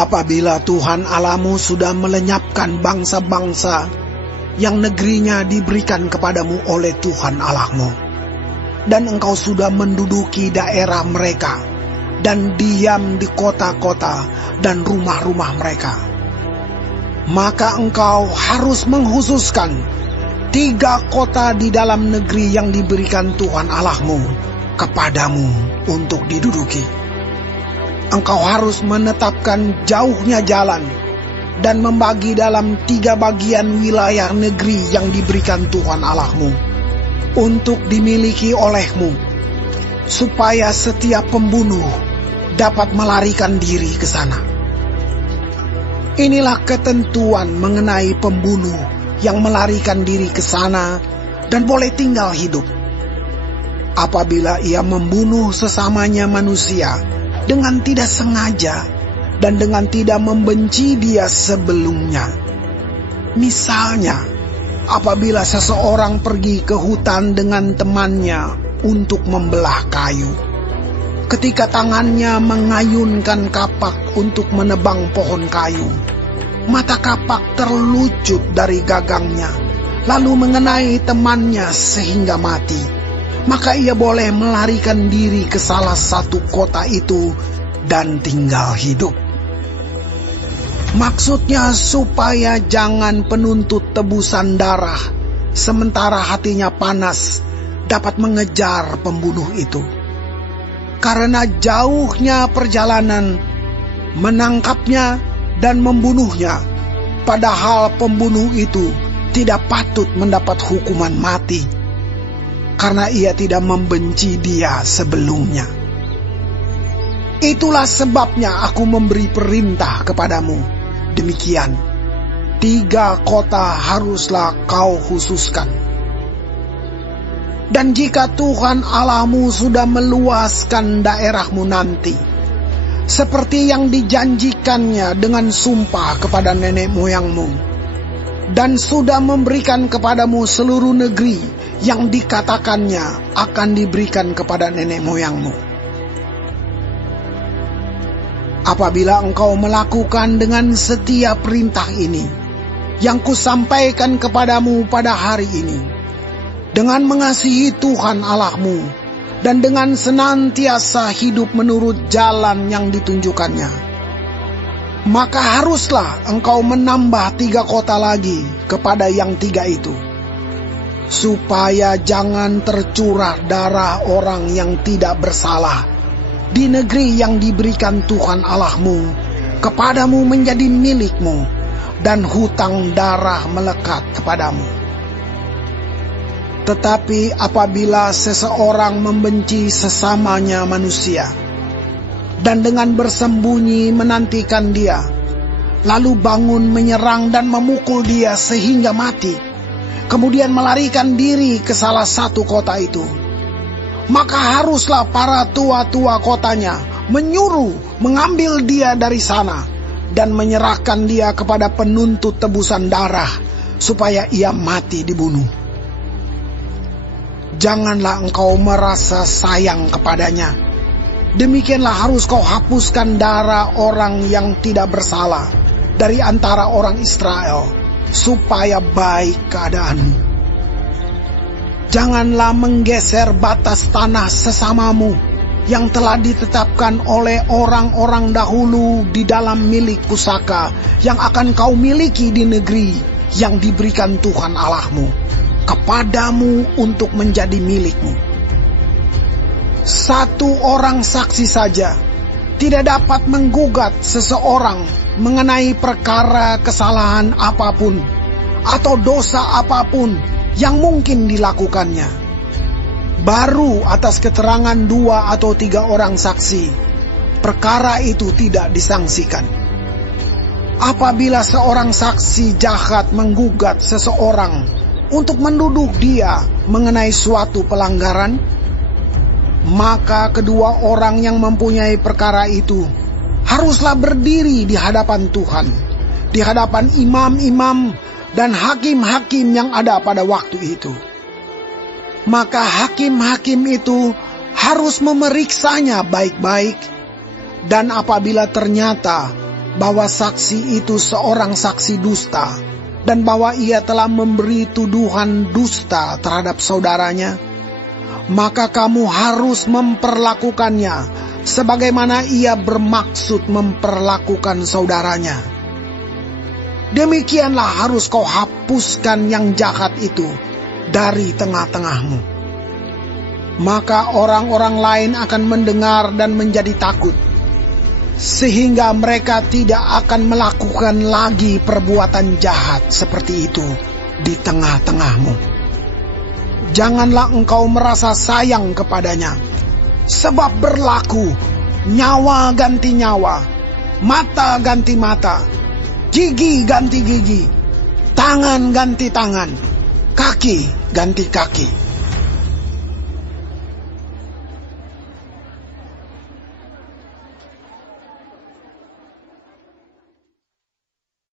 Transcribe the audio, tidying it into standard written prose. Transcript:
Apabila Tuhan Allahmu sudah melenyapkan bangsa-bangsa yang negerinya diberikan kepadamu oleh Tuhan Allahmu, dan engkau sudah menduduki daerah mereka, dan diam di kota-kota dan rumah-rumah mereka, maka engkau harus menghususkan 3 kota di dalam negeri yang diberikan Tuhan Allahmu kepadamu untuk diduduki. Engkau harus menetapkan jauhnya jalan dan membagi dalam 3 bagian wilayah negeri yang diberikan Tuhan Allahmu untuk dimiliki olehmu, supaya setiap pembunuh dapat melarikan diri ke sana. Inilah ketentuan mengenai pembunuh yang melarikan diri ke sana dan boleh tinggal hidup. Apabila ia membunuh sesamanya manusia dengan tidak sengaja dan dengan tidak membenci dia sebelumnya. Misalnya, apabila seseorang pergi ke hutan dengan temannya untuk membelah kayu, ketika tangannya mengayunkan kapak untuk menebang pohon kayu, mata kapak terlucut dari gagangnya, lalu mengenai temannya sehingga mati. Maka ia boleh melarikan diri ke salah satu kota itu dan tinggal hidup. Maksudnya supaya jangan penuntut tebusan darah, sementara hatinya panas, dapat mengejar pembunuh itu. Karena jauhnya perjalanan menangkapnya dan membunuhnya, padahal pembunuh itu tidak patut mendapat hukuman mati, karena ia tidak membenci dia sebelumnya. Itulah sebabnya aku memberi perintah kepadamu. Demikian, 3 kota haruslah kau khususkan. Dan jika Tuhan Allahmu sudah meluaskan daerahmu nanti, seperti yang dijanjikannya dengan sumpah kepada nenek moyangmu, dan sudah memberikan kepadamu seluruh negeri yang dikatakannya akan diberikan kepada nenek moyangmu. Apabila engkau melakukan dengan setiap perintah ini, yang kusampaikan kepadamu pada hari ini, dengan mengasihi Tuhan Allahmu, dan dengan senantiasa hidup menurut jalan yang ditunjukkannya, maka haruslah engkau menambah 3 kota lagi kepada yang 3 itu, supaya jangan tercurah darah orang yang tidak bersalah di negeri yang diberikan Tuhan Allahmu kepadamu menjadi milikmu, dan hutang darah melekat kepadamu. Tetapi apabila seseorang membenci sesamanya manusia, dan dengan bersembunyi menantikan dia, lalu bangun menyerang dan memukul dia sehingga mati, kemudian melarikan diri ke salah satu kota itu, maka haruslah para tua-tua kotanya menyuruh mengambil dia dari sana dan menyerahkan dia kepada penuntut tebusan darah, supaya ia mati dibunuh. Janganlah engkau merasa sayang kepadanya. Demikianlah harus kau hapuskan darah orang yang tidak bersalah dari antara orang Israel, supaya baik keadaanmu. Janganlah menggeser batas tanah sesamamu yang telah ditetapkan oleh orang-orang dahulu di dalam milik pusaka yang akan kau miliki di negeri yang diberikan Tuhan Allahmu kepadamu untuk menjadi milikmu. 1 orang saksi saja tidak dapat menggugat seseorang mengenai perkara kesalahan apapun atau dosa apapun yang mungkin dilakukannya. Baru atas keterangan 2 atau 3 orang saksi, perkara itu tidak disangsikan. Apabila seorang saksi jahat menggugat seseorang untuk menduduh dia mengenai suatu pelanggaran, maka kedua orang yang mempunyai perkara itu haruslah berdiri di hadapan Tuhan, di hadapan imam-imam dan hakim-hakim yang ada pada waktu itu. Maka hakim-hakim itu harus memeriksanya baik-baik, dan apabila ternyata bahwa saksi itu seorang saksi dusta, dan bahwa ia telah memberi tuduhan dusta terhadap saudaranya, maka kamu harus memperlakukannya sebagaimana ia bermaksud memperlakukan saudaranya. Demikianlah harus kau hapuskan yang jahat itu dari tengah-tengahmu. Maka orang-orang lain akan mendengar dan menjadi takut, sehingga mereka tidak akan melakukan lagi perbuatan jahat seperti itu di tengah-tengahmu. Janganlah engkau merasa sayang kepadanya, sebab berlaku nyawa ganti nyawa, mata ganti mata, gigi ganti gigi, tangan ganti tangan, kaki ganti kaki.